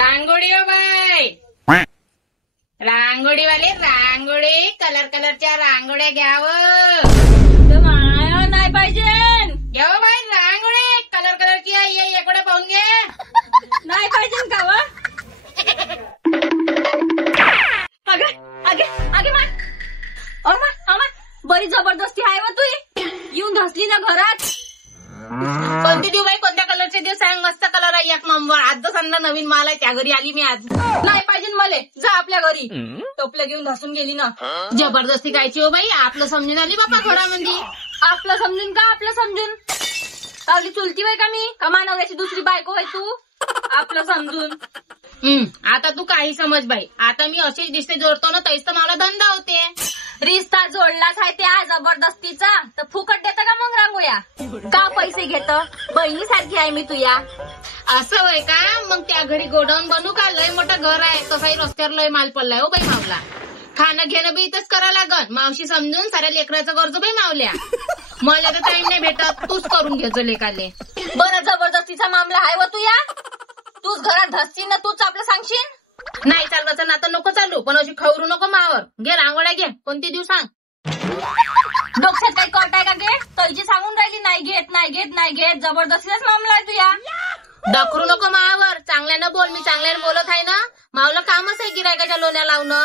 रांगोळी हो बाई, रांगोळीवाले रांगोळी कलरच्या रांगोळ्या घ्यावं. माया नाही पाहिजे. घ्यावं बाई रांगोळी कलरची ये इकडे पाहून घे. नाही पाहिजे का व? आगे माय बरी जबरदस्ती आहे व तू येऊन धसली ना घरात. कोणती देऊ बाई, कोणत्या कलरचे देऊ सांग. मस्त कलर आहे एक नंबर. आज समजा नवीन माल आहे, त्या घरी आली मी आज. नाही पाहिजे मले, जा आपल्या घरी. टोपलं घेऊन धसून गेली ना. जबरदस्ती कायची हो बाई, आपलं समजून आली बापा घरामध्ये. आपलं समजून का आपलं समजून? आपली चुलती बाई का मी का मानवऱ्याची दुसरी बायको आहे तू? आपलं समजून. आता तू काही समज बाई. आता मी अशीच दिसते जोडतो ना, तैस तर मला धंदा होते. रिश्ता जोडलाच आहे त्या जबरदस्तीचा, तर फुकट देतं का मग रांगोळ्या? का पैसे घेत? बहिणीसारखी आहे मी तुया. असं होय का? मग त्या घरी गोडाऊन बनू का? लय मोठं घर आहे, तसाही रस्त्यावर लय माल पडलाय हो बाई मावला. खाणं घेणं बी इथंच करा लागन. मावशी समजून साऱ्या लेकराचं कर्ज बाई मावल्या. मला तर टाइम नाही भेटत, तूच करून घ्यायचं लेकाले. बरं जबरदस्तीचा मामला आहे व तुया. तूच घरात धसशील ना, तूच आपलं सांगशील. नाही चालवायचं ना, आता नको चालू, पण अशी खवरू नको मावर. घे रांगोळ्या घे, कोणती देऊ सांग. डोक्यात काही कट आहे का गे? तैची सांगून राहिली नाही घेत. जबरदस्तीचाच मामला आहे तुया. डखरू नको मावर. चांगल्यानं बोल, मी चांगल्यानं बोलत आहे ना. मावलं कामच आहे गिरायकाच्या लोण्या लावणं.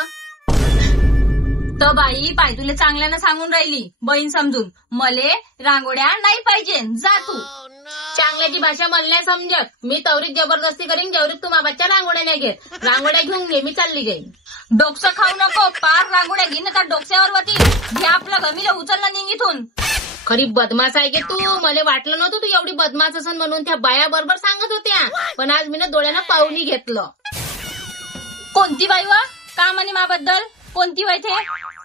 तर बाई पाय तुला चांगल्यानं सांगून राहिली, बहीण समजून. मले रांगोळ्या नाही पाहिजे, जा तू. चांगल्याची भाषा मला नाही समजत. मी तवरीत जबरदस्ती करीन, जेवरीत तू बाबाच्या रांगोळ्या नाही घेत. रांगोळ्या घेऊन घे, मी चालली जाईन. डोकसं खाऊ नको, पार रांगोळ्या घेईन तर डोक्यावर वती. घे आपलं गमीला उचललं निघितून. खरी बदमाश आहे गे तू. मला वाटलं नव्हतं तू एवढी बदमाश असन म्हणून. त्या बाया बरोबर सांगत होत्या, पण आज मी ना डोळ्यानं पाहूनही घेतलं. कोणती बाई वा? का म्हणे माबद्दल? कोणती बाई ते?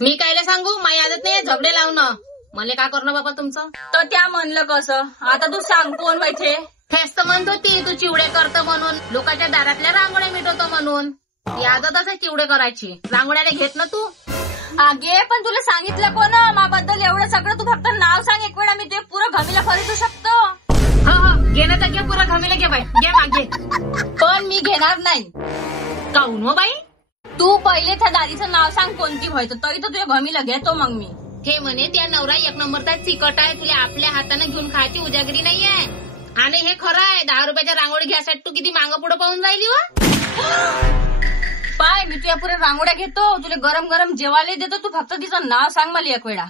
मी कायला सांगू, माझी आदत नाही झगडे लावणं. मला का करणं बाबा तुमचं? तर त्या म्हणलं कसं? आता तू सांग कोण बाई ते? तेच तर म्हणत होती, तू चिवडे करतो म्हणून, लोकांच्या दारातल्या रांगोळ्या मिटवतो म्हणून. ती आदतच आहे चिवडे करायची. रांगोळ्याला घेत ना तू. आगे पण तुला सांगितलं कोण माबद्दल एवढं सगळं? तू फक्त नाव सांग एक वेळा, मी ते पुरं घमीला खरेदू शकतो. हो घेणं तर घे, पुरं घमीला घे बाई, घे मागे. पण मी घेणार नाही. काऊन हो बाई? तू पहिले त्या दादीचं नाव सांग कोणती व्हायचं, तरी तर तुझ्या घमीला घेतो मग मी. हे म्हणे त्या नवरा एक नंबरचा चिकट आहे, तुला आपल्या हाताने घेऊन खायची उजागरी नाहीये. आणि हे खरं आहे, 10 रुपयाच्या रांगोळी घ्यायसाठी तू किती मागं पुढे पाहून राहिली व. पाय मी तुझ्या पुढे रांगोळ्या घेतो, तुला गरम गरम जेवायला देतो. तू फक्त तिचं नाव सांग मला एक वेळा.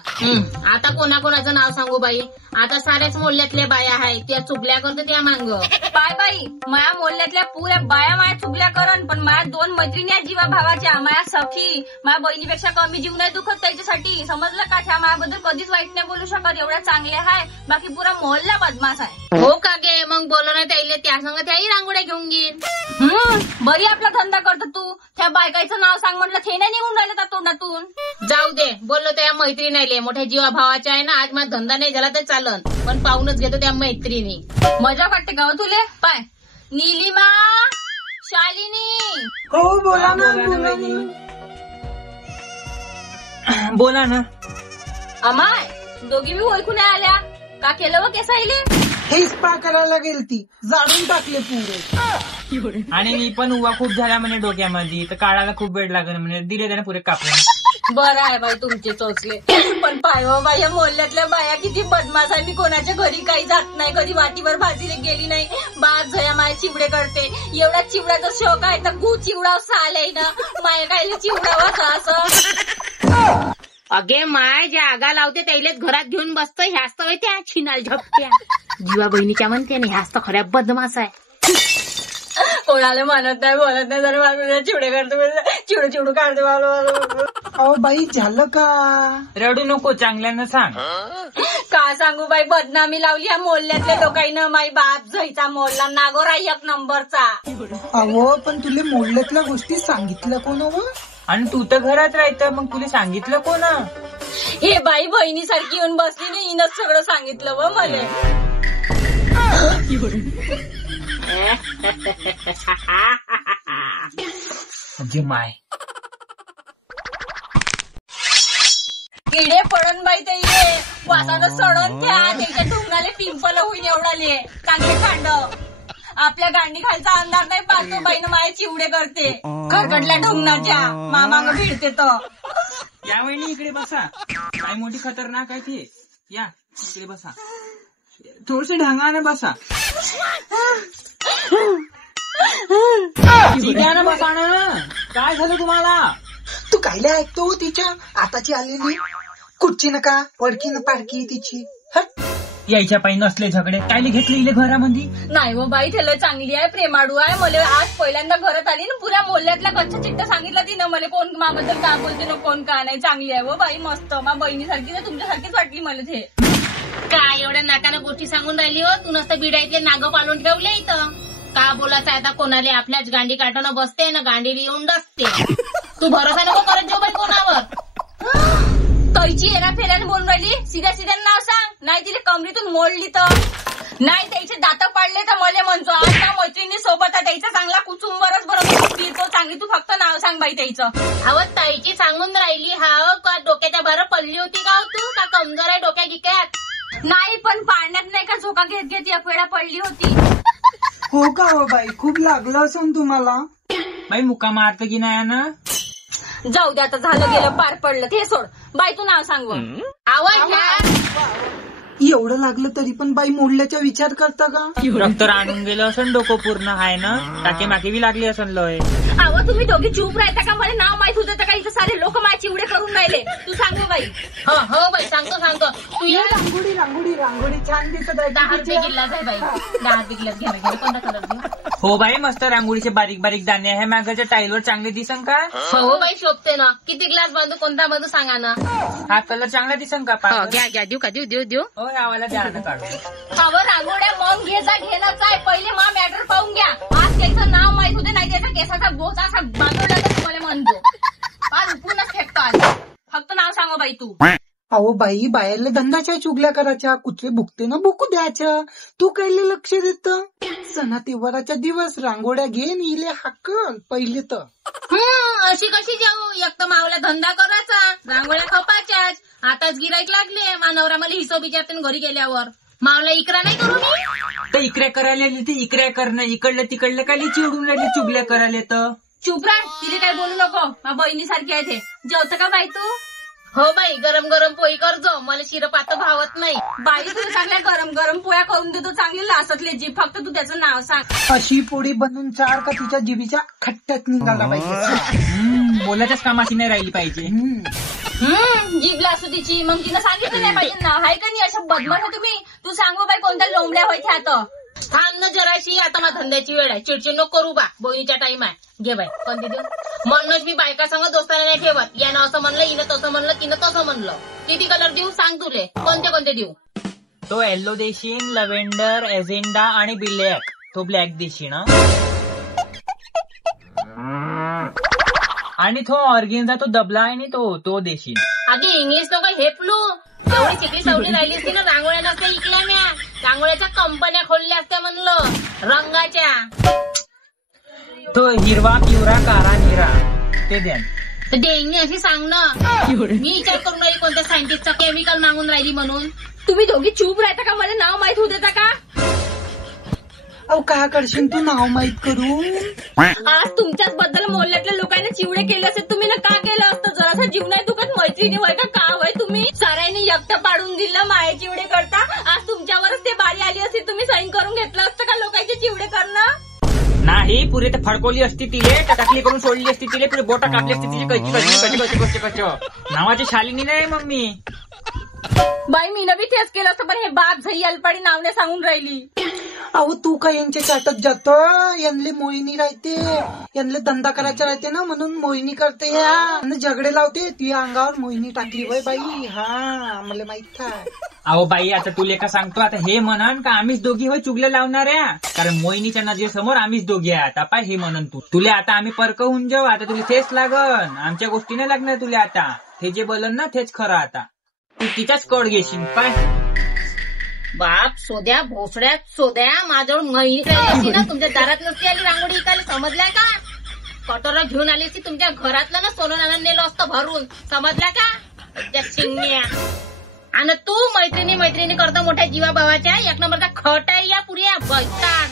आता कोणाकोणाचं नाव सांगू बाई? आता साऱ्याच मोहल्ल्यातल्या बाया आहेत, त्या चुगल्या करतो त्या मांग. पाय बाई माया मोहल्ल्यातल्या पुऱ्या बाया माया चुगल्या करण, पण माया 2 मैत्रिणी आहेत जीवा भावाच्या. माया सखी माया बहिणीपेक्षा कमी जीव नाही दुखत त्याच्यासाठी, समजलं का? त्या मायाबद्दल कधीच वाईट नाही बोलू शकत, एवढ्या चांगल्या आहे. बाकी पुरा मोहल्ला बदमाश आहे. हो का गे? मग बोलवण्यात त्याईले त्या संग त्याही रांगोळ्या घेऊन घेईन. बरी आपला धंदा करतो तू. त्या बायकाचं नाव सांग म्हटलं, ते नाही निघून राहिलं त्या तोंडातून. जाऊ दे, बोललो त्या मैत्रिणी मोठ्या जीवा भावाच्या आहे ना. आज माझा धंदा नाही झाला तर चालन, पण पाहूनच घेतो त्या मैत्रिणी. मजा वाटते गाव तुले. पाय नीलिमा, शालिनी. हो बोला ना. बोला ना. अमाय दोघी बी ओळखून नाही आल्या का? केलं व केसाईले? हेच पा करायला गेलती, जाळून टाकले पुरे. आणि मी पण उवा खूप झाला म्हणे डोक्यामध्ये, तर काढायला खूप वेळ लागेल म्हणे, दिले त्याने पुरे कापले. बरं आहे बाई तुमचे चोचले. पण पाय बाई या मोहल्ल्यातल्या बाया किती बदमाश आहे. मी कोणाच्या घरी काही जात नाही, कधी वाटीवर भाजीला गेली नाही. बाज झया माय चिवडे करते. एवढा चिवड्याचा शौक आहे तर गु चिवडा आलाय ना. माय काय चिवडावा असं. अगे माय ज्या आगा लावते त्याईलेच घरात घेऊन बसतो. ह्याच तर त्या छिनाल झपत्या जीवा बहिणीच्या म्हणते ना, ह्याच तर खऱ्या बदमाश आहे. कोणाला म्हणत नाही बोलत नाही, जर मला चिवडे करतो, चिवडू काढतो. अहो बाई झालं का? रडू नको, चांगल्यानं सांग. का सांगू बाई, बदनामी लावली या मोहल्ल्यातल्या लोकांना. माई बाप झईचा मोहल्ला नागोरा 1 नंबरचा. अहो पण तुला मोडल्यातल्या गोष्टी सांगितलं कोण हो? आणि तू तर घरात राहतं, मग तुला सांगितलं कोण? हे बाई बहिणीसारखी येऊन बसली ना, हिनच सगळं सांगितलं व मला. म्हणजे माय किडे पडून बाई ते वासानं सडून त्या त्याच्या ढुंगणाले पिंपल होईन एवढाले चांगले थंड. आपल्या गांडी खालचा अंधार नाही पाहतो बाईनं माझ्या चिवडे करते खरगडल्या ढोंगणाच्या मामांग भिडते तर. या वहिनी इकडे बसा. काय मोठी खतरनाक आहे ती. या इकडे बसा. थोडीशी ढंगाने बसा. चिट्यानं बसा ना. काय झालं तुम्हाला? तू कायले ऐकतो तिच्या आताची आलेली कुठची नका वडकी न पाडकी तिची. हट. यायच्या पायी नसले झगडे कायले घेतले इले घरामध्ये. नाही हो बाई त्याला चांगली आहे प्रेमाडू आहे. मला आज पहिल्यांदा घरात आली ना पुऱ्या मोहल्ल्यातला कच्चा चिट्टा सांगितलं तिनं मला कोण माबद्दल काय बोलते ना कोण का नाही. चांगली आहे हो बाई मस्त. मा बहिणीसारखी ना तुमच्यासारखीच वाटली मला ते. काय एवढ्या नाकानं गोष्टी सांगून राहिली हो. तू नसतं बिडायतले नागं पालून ठेवले इथं. का बोलायचं आता कोणाला आपल्याच गांडी काढणं बसते ना गांडीला येऊन डसते. तू भरोसा नको करत जाऊ बाई कोणावर. तैची येण्या फेऱ्याने बोलून राहिली. सीध्या सीध्या नाव सांग नाही तिला कमरीतून मोडली तर नाही त्याचे दात पाडले तर मला म्हणतो. आता मैत्रिणी सोबत आहे त्याचा चांगला कुचुंबरच बरोबर पितो चांगली. तू फक्त नाव सांग बाई त्याचं. अहो ताईची सांगून राहिली हाव का डोक्याच्या भर पडली होती का हो तू का कमजोर आहे डोक्या गिक्यात. नाही पण पाळण्यात नाही का झोका घेत घेत एक वेळा पडली होती. हो का हो बाई खूप लागलं असून तुम्हाला. बाई मुक्का मारत की नाही ना. जाऊ दे आता झालं गेलं पार पडलं ते सोड. बाई तू नाव सांग. आवाज घ्या. एवढं लागलं तरी पण बाई मोडल्याचा विचार करता का. रक्त आणून गेलं असं डोकं पूर्ण आहे ना. टाके माके बी लागली असं लय. अहो तुम्ही दोघी चूप राहता का. मला नाव माहित होतं का. इथं सारे लोक माझे चिवडे करून राहिले. तू सांग बाई. हो हो बाई सांगतो. तू ये. रांगोळी रांगोळी रांगोळी छान दिसत आहे. 10 रुपये गिल्लाच आहे बाई. 10 रुपये गिल्लाच घ्या. कोणता कलर देऊ. हो बाई मस्त रांगोळीचे बारीक बारीक दाणे आहे. मागाच्या टाईलवर चांगले दिसन का. हो बाई शोभते ना. किती ग्लास बांधू कोणता बांधू सांगा ना. हा कलर चांगला दिसन का. घ्या देऊ का देऊ. हो यावाला द्या ना काढून. अहो रांगोळ्या मग घे जा घेणंच आहे. पहिले मा मॅटर पाहून घ्या. आज त्याचं नाव माहित होते नाही त्याचा केसाचा बोचा असा बांधवला तर तुम्हाला म्हणतो. आज उपूनच फेकतो आज. फक्त नाव सांग बाई तू. अहो बाई बायाला धंदाच्या चुगल्या करायच्या. कुत्रे भुकते ना भुकू द्यायच्या. तू कायले लक्ष देत. सणा तेव्हाराचा दिवस रांगोळ्या घेन इले हाकल पहिले तर. अशी कशी जाऊ. एक तर मावला धंदा करायचा रांगोळ्या खपाच्याच. आताच गिराईक लागले. मानवरा मला हिशोब विचारते घरी गेल्यावर. मावला इकरा नाही करू मी. तर इकड्या करायला ते इकड्या करणं इकडलं तिकडलं काय चिडून राहिले चुगल्या करायला तर. चुप राह. तिथे काय बोलू नको. मा बहिणीसारखी आहे ते. जेवतं का बाई तू. हो बाई गरम गरम पोळी करजो. मला शिरपात भावत नाही. बाई तुला चांगल्या गरम गरम पोळ्या करून देतो. चांगली लासतले जी. फक्त तू त्याचं नाव सांग. अशी पोळी बनवून चार का तुझ्या जिभीच्या खट्ट्यात निघाला पाहिजे. बोलायच्याच कामाची नाही राहिली पाहिजे. जीभ लासू तिची. मग तिनं सांगितलं नाही पाहिजे नाव आहे का नाही. अशा बदमाश आहे तुम्ही. तू सांगू बाई कोणत्या लोंबड्या व्हायच्या आता. थांब ना जराशी. आता माझ्या धंद्याची वेळ आहे. चिडचिड नको करू बा. बहिणीचा टाइम आहे. घे बाई कोणती देऊ. म्हणूनच मी बायका संग दोस्ताला नाही ठेवत. यानं असं म्हणलं हिनं तसं म्हणलं तिनं तसं म्हणलं. किती कलर देऊ सांग तुले. कोणते देऊ. तो येल्लो देशीन लव्हेंडर एजेंडा आणि ब्लॅक. तो ब्लॅक देशील ना. आणि तो ऑर्गेन्झा तो दबला आहे तो देशील. आधी इंग्लिश नको हेपलू. एवढी चिकली सवली राहिली असती ना. रांगोळ्या नसत्या इकल्या म्या. रांगोळ्याच्या कंपन्या खोलल्या असत्या म्हणलं रंगाच्या. तो हिरवा पिवळा काळा निळा ते द्या. तर देईन अशी सांग ना. मी विचार करून राहिली कोणत्या सायंटिस्टचा केमिकल मागून राहिली म्हणून. तुम्ही दोघी चूप राहता का. मला नाव माहित होतं का. अहो काय करशील तू नाव माहित करू. आज तुमच्याच बद्दल मोहल्ल्यातल्या लोकांना चिवडे केले असेल. तुम्ही ना का केलं असतं. जरासा जीव नाही दुखत. मैत्रिणी वय का वय तुम्ही. साऱ्यांनी एकटं पाडून दिलं माये चिवडे करता. आज तुमच्यावरच ते बारी आली असती. तुम्ही साईन करून घेतलं असतं का लोकांचे चिवडे करणं. नाही पुरे तर फडकवली असती तिले. टाकली करून सोडली असती तिले. पुरे बोटा कापली असती तिची. कशी नावाची शालिनी नाही मग मी. बाई मीनं बी तेच केलं असतं. पण हे बाप झई अल्पाडी नावने सांगून राहिली. अहो तू काय यांच्या चाटत जातो. यांले मोहिनी राहते. यांले धंदा करायचा राहते ना म्हणून मोहिनी करते. या झगडे लावते. ती अंगावर मोहिनी टाकली वय बाई. हा मला माहित आहे. अहो बाई आता तुले का सांगतो. आता हे म्हणन का आम्हीच दोघी होय चुगल्या लावणाऱ्या. कारण मोहिनीच्या नजरेसमोर आम्हीच दोघी आहे. आता पाय हे म्हणन तू तुले आता आम्ही परक होऊन जाऊ. आता तुला तेच लागन. आमच्या गोष्टी नाही लागणार तुला. आता हे जे बोलन ना तेच खरं. आता तू तिच्याच कड घेशील पाय. बाप सोद्या भोसड्या सोद्या. माझ्यावर महिनी राहिली ना. तुमच्या दारात नसती आली रांगोळी इकायला. समजल्या का. कटोरा घेऊन आली असती. तुमच्या घरातलं ना सोनं नाणं नेलं असतं भरून. समजल्या का त्या शिंगण्या. आणि तू मैत्रिणी करता मोठ्या जीवा भावाच्या. एक नंबरचा खट आहे या पुऱ्या. बसतात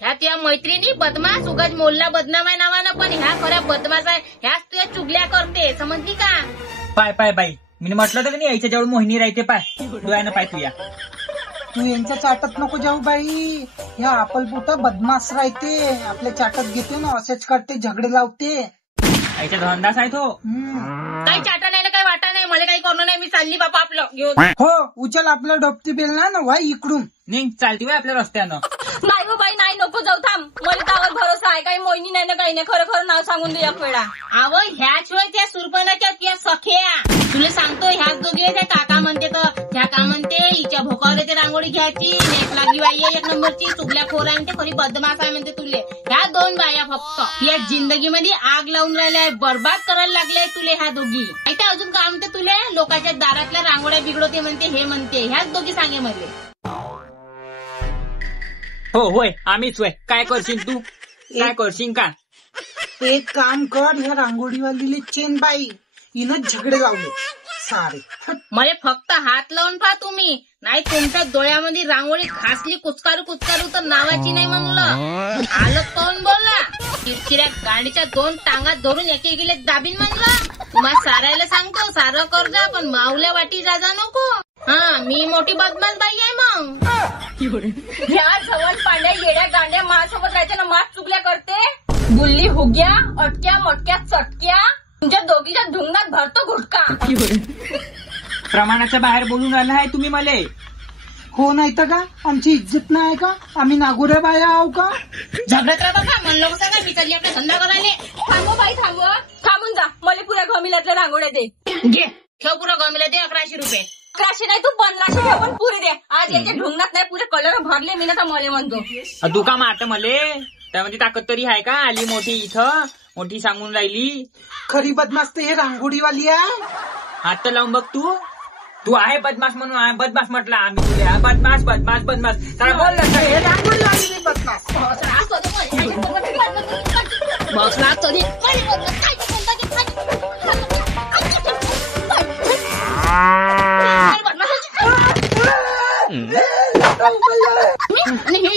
ह्या तुझ्या मैत्रिणी बदमाश उगाच मोलला बदनाम आहे नावानं, पण ह्या खऱ्या बदमाश आहे. ह्याच तुझ्या चुगल्या करते, समजली का? पाय बाई, मी म्हटलं तर नाही यायच्या जवळ मोहिनी राहते. पाय डोळ्यानं पाय तुया. तू यांच्या चाटत नको जाऊ बाई. ह्या आपलपुटा बदमाश राहते, आपल्या चाटत घेते ना, असेच करते, झगडे लावते. याच्या धंदाच आहे तो. काही चाटा नाही ना, काही वाटा नाही, मला काही करणं नाही. मी चालली बापा आपलं घेऊन. हो, उचल आपलं डोपती बेल ना व्हाय इकडून. नाही चालती बाई आपल्या रस्त्यानं. नाही हो बाई, नाही, नको जाऊ, थांब. मला त्यावर भरोसा आहे. काही मोहिनी नाही ना, काही नाही. खरं खरं नाव सांगून दे एक वेळा. अव ह्याच होय त्या सुरपणाच्या त्या सख्या. तुला सांगतो ह्याच दोघे त्या काका म्हणते तर त्या का म्हणते हिच्या भोकावर ते रांगोळी घ्यायची. एक लागी बाई आहे एक नंबरची, चुगल्या खोर आहे म्हणते, खरी बदमाश आहे म्हणते. तुले ह्या 2 बाया फक्त या जिंदगीमध्ये आग लावून राहिल्या, बर्बाद करायला लागले तुले ह्या दोघी. माहिती अजून काय म्हणते तुले, लोकांच्या दारातल्या रांगोळ्या बिघडवते म्हणते, हे म्हणते. ह्याच दोघी सांगे मध्ये. हो होय, आम्हीच होय. काय करशील तू, काय करशील का? एक काम कर, ह्या रांगोळीवालीले चेन बाई, हिनं झगडे लावले सारे. मला फक्त हात लावून पहा तुम्ही, नाही तुमच्या डोळ्यामध्ये रांगोळी खासली कुचकारू तर नावाची नाही म्हणलं. आलं पाहून बोलला, चिरचिऱ्या गाडीच्या 2 टांगात धरून एकेकीले दाबीन म्हणलं. तुम्हाला सारायला सांगतो, सारं कर जा, पण मावल्या वाटी जा नको. हा, मी मोठी बदमाश बाई आहे मग. ह्या जवळ पांड्या येड्या गांड्या माझ्यासोबत राहायच्या ना, मास चुगल्या करते. बुल्ली हुग्या, अटक्या मोटक्या चटक्या, तुमच्या दोघीच्या ढुंगात भरतो गुटका. प्रमाणाच्या बाहेर बोलून राहिला आहे तुम्ही मले. हो, नाही तर का आमची इज्जत नाही का? आम्ही नागोऱ्या बाया आहो का? झगडत राहता का? म्हणलं कसं काय, मी चालली आपला धंदा करायला. थांबव बाई, थांबून जा. मला पुऱ्या घमिल्यातल्या रांगोळ्या दे. घे ठेव पुरं गमिला दे 1100 रुपये. 1100 नाही, तू 1500 ठेवून पुरे दे. आज याच्या ढुंगात नाही, पुरे कलर भरले मी ना, तर मला म्हणतो. तू का मारत मले? त्यामध्ये ताकद तरी आहे का? आली मोठी इथं, मोठी सांगून राहिली. खरी बदमाश तर हे रांगोळीवाली आहे. हात तर लावून बघ तू आहे बदमाश म्हणून आहे. बदमाश म्हटला आम्ही तुला. बदमाश काय बोल हे रांगोळीवाली बदमाश. मी